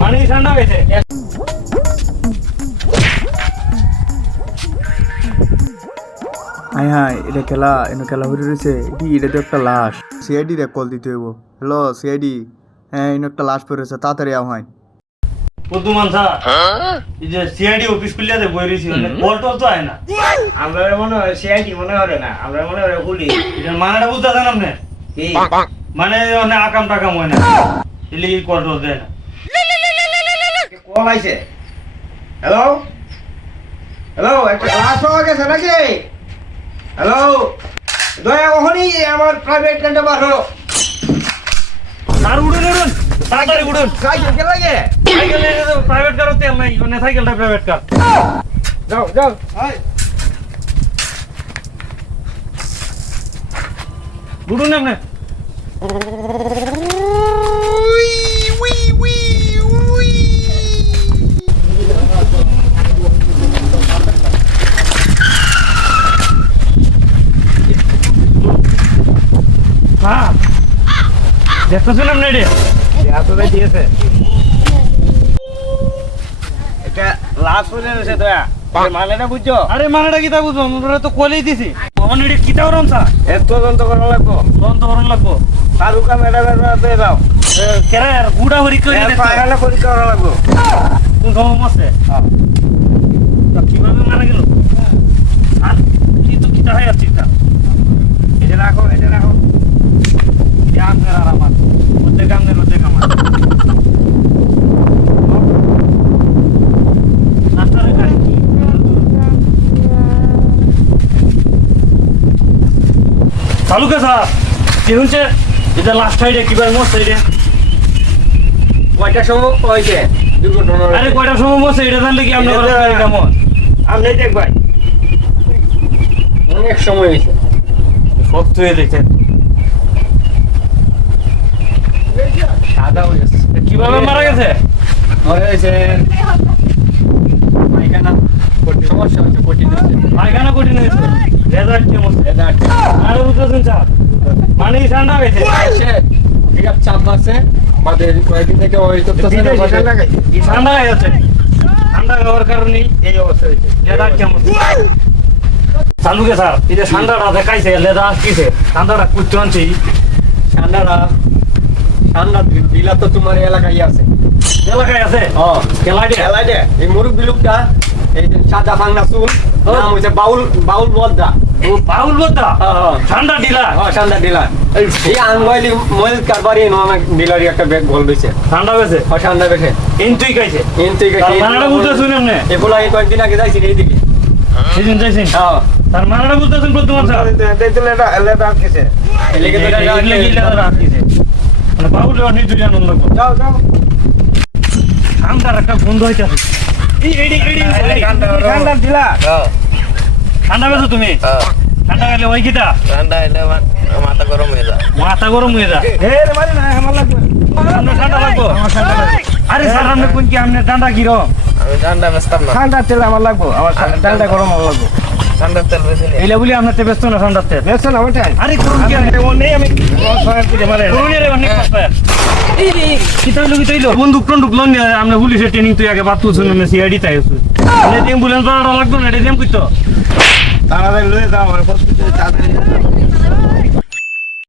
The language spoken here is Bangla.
পানি ঠান্ডা হয়েছে হাই হাই এটা খেলা এনে খেলা হয়ে রয়েছে। এটি এটা তো একটা লাশ। সিআইডি রে কল দিতে হইব। হ্যালো সিআইডি হ্যাঁ এনে একটা লাশ পড়ে রয়েছে তাড়াতাড়ি আও হয় বুদ্ধমান স্যার। এই যে সিআইডি অফিস খুলিয়া যে বই রয়েছি কল টল তো আয় না। আমরা মনে হয় সিআইডি মনে হয় না আমরা মনে হয় হুলি এটার মানেটা বুঝতে আপনি? কি? মানে অনেক আকাম টাকাম হয় না। কল টল দেয় না কল আইছে? হ্যালো হ্যালো একটা ক্লাস হয়ে গেছে নাকি? হ্যালো দয়া কখনই আমার প্রাইভেট ল্যান্ডে বাড়ো আর উড়ুন উড়ুন। তাড়াতাড়ি উড়ুন। সাইকেল কে লাগে? সাইকেল প্রাইভেট কারও তেল নাই মানে সাইকেলটা প্রাইভেট কার যাও যাও। হাই উড়ুন আপনি হ্যাঁ দেখতেছেন আপনি এটা আসলে দিয়েছে। এটা লাস্ট পর্যন্ত সে দয়া মানেটা বুঝছ? আরে মানেটা কি তা বুঝব? আমরা তো কলেই দিছি। তখন এটা কি তাওরম স্যার? এত তদন্ত করা লাগবো। তদন্ত করণ লাগবো। তালুকা ম্যাডামের পেয়ে দাও। কেরা গুড়া হরি করে এর দেখছ পরীক্ষা করা লাগবো। কোন সময় আছে? তা কীভাবে মারা গেল আর কি তো কিতা হয়ে যাচ্ছে এটা এটা রাখো এটা রাখো এটা আপনার আর আমার অর্ধেক আপনার অর্ধেক আমার রাস্তার গাড়ি কি চালুকে স্যার? কি হচ্ছে এটা লাস্ট সাইডে কীভাবে মরছে এটা? কয়টার সময় হয়েছে দুর্ঘটনা আরে কয়টার সময় মরছে এটা জানলে কি আপনার কেমন? আপনি দেখবাই অনেক সময় হয়েছে সব তুই দেখেন। সাদা হয়ে গেছে কীভাবে মারা গেছে? হয়েছে পায়খানা। কঠিন সমস্যা হচ্ছে কঠিন হচ্ছে। পায়খানা কঠিন হয়েছে রেজাল্ট কেমন? আরও বুঝতেছেন স্যার মানে ঠান্ডা হয়েছে? ঠিক আছে চাপ আছে। বাদে কয়েকদিন থেকে ওই তো ঠান্ডা হয়ে ঠান্ডা হওয়ার কারণে এই অবস্থা হয়েছে। লেদার কেমন? চালুকে স্যার এই যে ঠান্ডাটা দেখাইছে লেদা আসছে ঠান্ডাটা করতে আনছি। ঠান্ডাটা ঠান্ডা বিলা তো তোমার এলাকায় আছে। এলাকায় আছে? ও খেলাটি এলাকায়? এই মুরব্বী লোকটা এই যে সাদা ফাংনা চুল নাম হচ্ছে বাউল বাউল বদ্দা ও বাউল বদ্দা ঠান্ডা ডিলা ও ঠান্ডা ডিলার। এই আঙ্গলি ময়েল কারবারি নমা ডিলারি একটা ব্যাগ গোল বেছে। ঠান্ডা বেছে? ও ঠান্ডা বেছে। ইনতুই খাইছে? কিন্তু তার মানাটা বুঝতেছেন আপনি? এগুলো এই কয়েকদিন আগে যাইছি এইদিকে। সেদিন চাইছেন হ্যাঁ। তার মানাটা বুঝতেছেন বর্তমান স্যার এদিকে তো এগুলো কি লেদা আসছে মানে বাউল নিতুই আনন্দ করো যাও যাও। ঠান্ডার একটা গন্ধ হইতেছে ঠান্ডা বেছো তুমি? ঠান্ডা গেলে ওই কিটা? ঠান্ডা এলে মাথা গরম হয়ে যায় মাথা গরম হয়ে যায় আমার লাগবে। ঠান্ডা লাগবো? আরে স্যার আপনি কোন কি আপনি ঠান্ডা কি রকম আমি ঠান্ডা বেচতাম না। ঠান্ডা তেল আমার লাগবে আমার ঠান্ডা। গরম আমার লাগবে। ঠান্ডার তেল বেশি নেই এইলা বলি আপনার তে ব্যস্ত না ঠান্ডার আরে কোন কি আমি এমন নেই আমি সহায় দিতে পারে কোন রে অনেক কষ্ট। এই রে কি তাইলো কি তাইলো? বন্দুক টন্দুক লন আমরা পুলিশের ট্রেনিং তুই আগে বাত তুলছ না সিআইডি তাই আছো মানে অ্যাম্বুলেন্স লাগতো না এটা দেম কইতো। তাড়াতাড়ি লয়ে যাও আমার হসপিটালে তাড়াতাড়ি